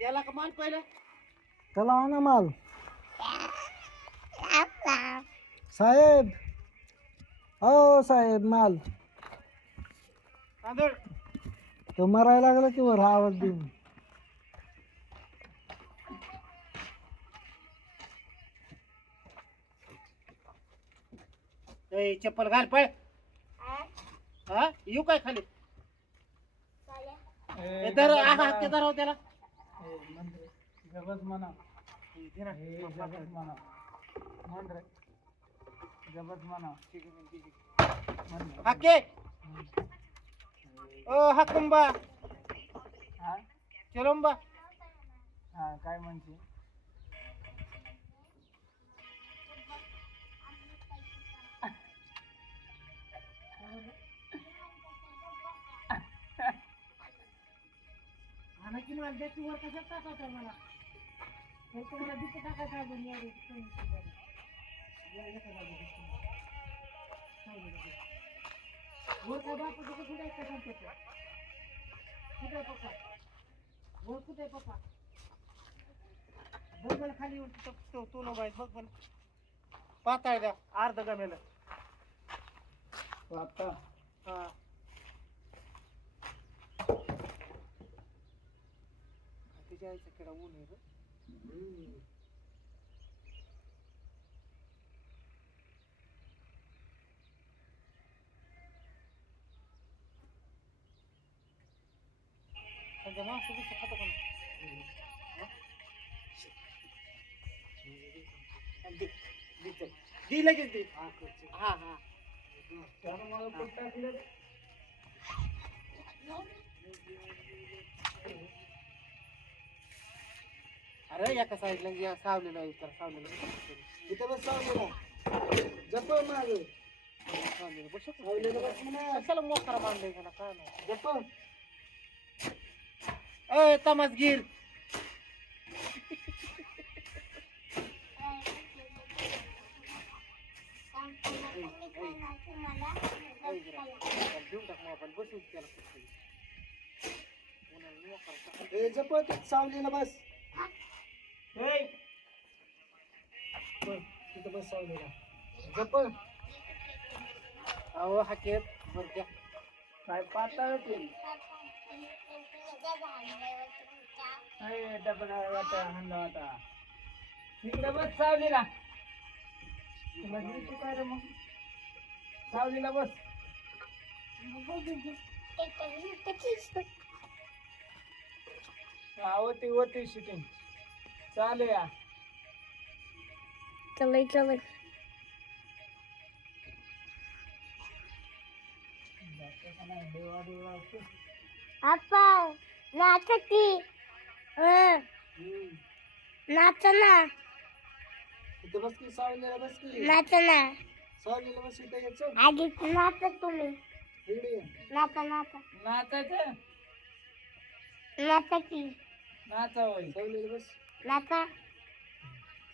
त्याला का माल पहिलं त्याला आणा माल साहेब हो साहेब माल तांदूळ तो मरायला लागला की वर आवाज देऊन ए चप्पल घाल पळ हा येऊ काय खाली धर हात धर हो त्याला जबस म्हणा जबस म्हणा म्हण रे जबस म्हणा हाके ओ हाकुंबा हा चलोंबा हा काय म्हणते आणा की माल द्याची वर कशात टाकायचा मला हे तुम्हाला दुःख टाकायचं अजून वर काय बापा कुठे आहे का सांगतो कुठे आहे पप्पा वर कुठे आहे पप्पा बघ मला खाली येऊन तू नो बाय बघ मला पाताळ द्या अर्ध गमेला आता हा जायचं केडा ऊन आहे रे सध्या माणसं बिसं खातो का दे लगेच दे हा हा अरे एका साईडला सावलेलं आहे तर सावलेलं इथं बस सावलेला जप माग सावलेलं बस सावलेला बस म्हणा कशाला मोकरा बांधलाय त्याला काय नाही जप ए तमासगीर देऊन टाक मोबाईल बसून त्याला ए जप सावलेला बस तिथं बस सावलेला जप अहो हाकेत बर द्या काय पाताळ ते डबल वाटा हल्ला होता तिकडे बस सावलीला तुला दिसतो काय रे मग सावलीला बस होती होती शूटिंग चालू या चलय आप्पा नाच की नाच ना इथं बस की सावलीला बस की नाच ना सावलीला बस इथं यायचं आधी नाच तुम्ही इकडे ये. नाचा नाचा नाचायचं नाचा की नाचा होय सावलीला बस नाचा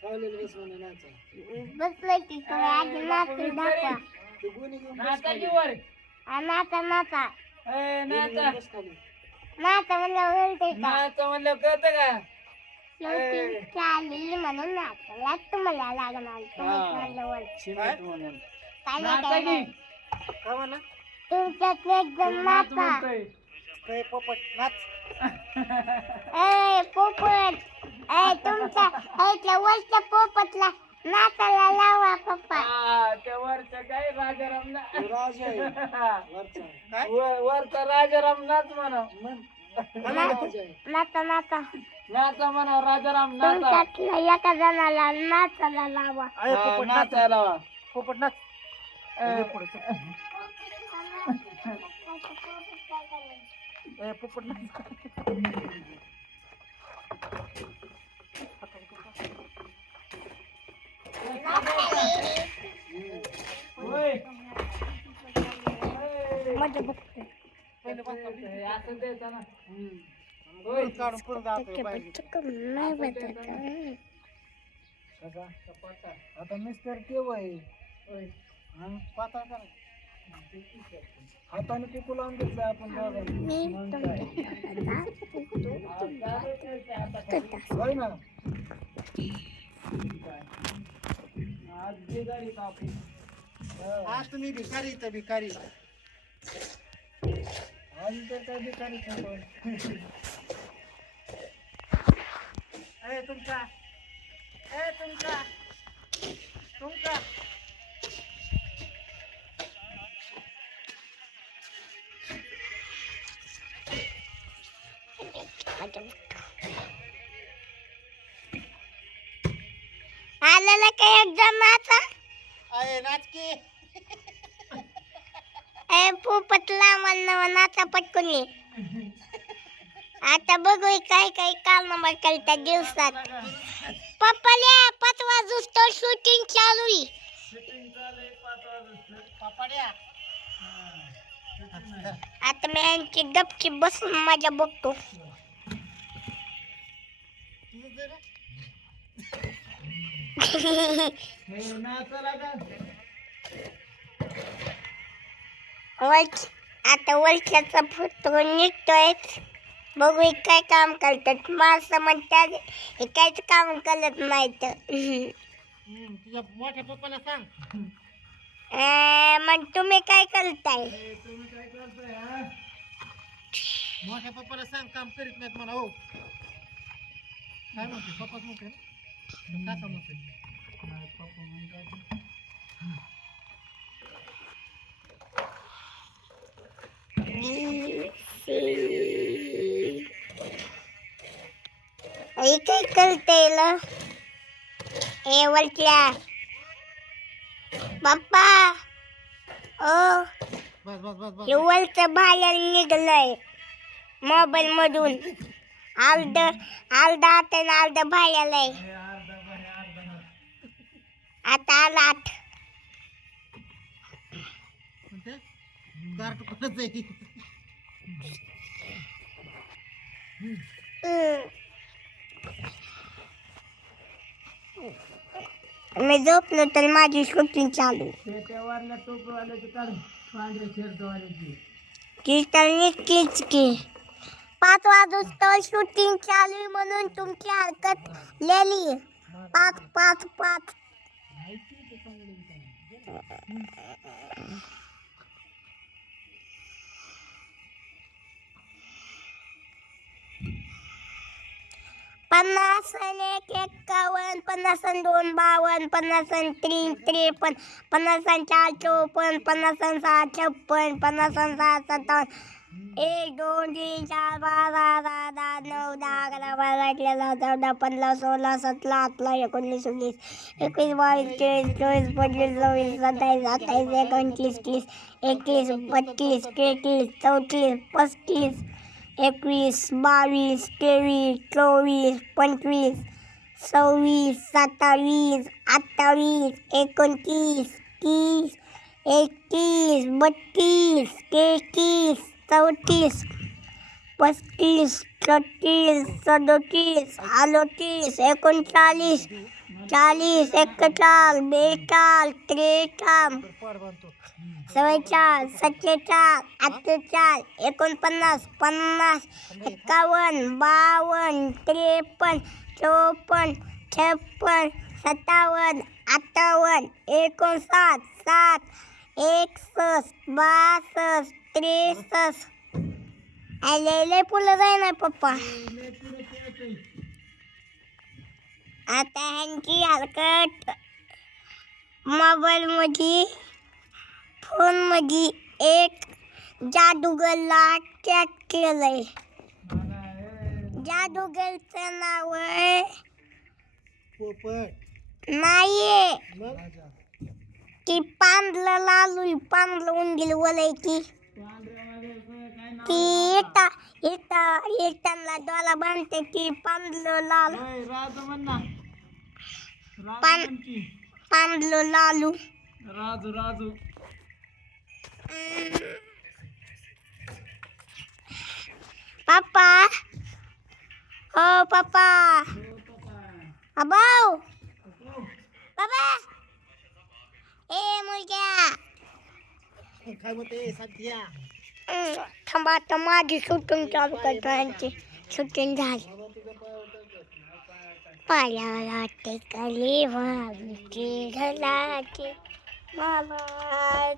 सावलीला बस म्हणे नाचा बसलं की तुम्ही आधी नाच दाखवा ते गोणी घेऊन नाचा की वर नाचा नाचा नाचा बस खाली नाचा म्हणलं उलटे का नाचा म्हणलं कळतं का शूटिंग चालली म्हणून नाचायला तुम्हाला लागणार तुम्ही म्हणलं वर शिवाय म्हणून काय नाचा नाही की काय म्हणला तुमच्यात एक जण नाच नाचा म्हणतोय ए पोपट नाच ए पोपट ए तुमच्या ऐकल्या वरच्या पोपटला नाचायला लावा पप्पा त्या वरच्या काय राजाराम ना तो राज आहे वरचा काय वरचा राजाराम नाच म्हणा म्हण नाचा नाचा नाचा नाचा म्हणा राजाराम नाचा तुमच्यातल्या एका जणाला नाचायला लावा अरे पोपट नाच नाचायला वा. पोपट नाच ए पोपट नाच होय. मजा बघते पहिले बसता हे असं द्यायचं ना होय काढून पुढे जातो बाहेर नाही बघत कसा आता मिस्टर केव्हा आहे होय. हा? पाताळ करा हाताने कुकू लावून घेतलं आपण दोघांनी. मी मग काय? तुमच्या होय ना आज बिगारी कापू. आज तुम्ही भिकारी इथं भिकारी. आज तर काय बिगारी खातो. ए तुमचा आलेला काय एक्झाम आता अरे नाचकी ए पोपटला मला नाचा पटकून ये. आता बघू काय काय कारनामा करतात दिवसात. पप्पाल्या 5 वाजता शूटिंग चालू आहे. शूटिंग चालू आहे 5 वाजता. पापड्या आता मी यांची गपची बसून माझ्या बघतो. हे नाचायला का? आता वर्षाचा फोटो निघतोय. बघू काय काम करतात. माणसं म्हणतात हे काहीच काम करत नाही तर तुझ्या मोठ्या पप्पाला सांग. मग तुम्ही काय करताय. हे तुम्ही काय करताय हा? मोठ्या पप्पाला सांग काम करीत नाहीत मला. हो काय म्हणते पप्पाच म्हणते ना काका म्हणते. नाही, पप्पा म्हणतात. आई काय करताय ल ए वरच्या बाप्पा ओ बस बस बस बस हे वरचं बाहेर निघलंय मोबाईल मधून. अर्ध आता आणि अर्ध बाहेर आहे. हे अर्धा पण हे अर्धा नाही. आता आला 8. म्हणते कार्ट कोणाचं आहे. मी झोपलो तर माझी शूटिंग चालू. शेत्यावरल्या टोपीवाल्याची काढ, पांढऱ्या शर्टवाल्याची. की तर निघलीच की 5 वाजता शूटिंग चालू आहे म्हणून तुमची हरकत लिहिली 5. पन्नास आणि 1 51, 50 आणि 2 52, 50 आणि 3 53, 50 आणि 4 54, 50 आणि 6 56, 50 आणि 6 57, 1 2 3 4 5 6 7 8 9 10 11 12 13 14 15 16 17 18 19 20 21 22 23 24 25 26 27 28 29 30 31 32 33 34 35 21 22 23 24 25 26 27 28 29 30 31 32 33 34 35 36 37 38 39 40 41 42 43 पाड बांधतो. 44 47 48 49 50 51 52 53 54 56 57 58 59 60 61 62 63 आलेले फुलं जाय ना पप्पा. आता ह्यांची हरकत मोबाईल मध्ये फोन मध्ये एक जादूगरला अटॅक केलंय. जादूगरचं नाव आहे पोपट नाहीये मग की पांढरं लालू पांढरं उंदील वलय की इटांना डोला बांधते की पांढरं लाल राजू म्हण ना. पान- राजू म्हण की. पांढरं लालू. राजू पप्पा हो पप्पा अबाव बाबा ए मुलगा काय म्हणते सांगत्या थांबा आता माझी शूटिंग चालू करतो यांची शूटिंग झाली पायाला टेकली वाजते ढलाचे बाबा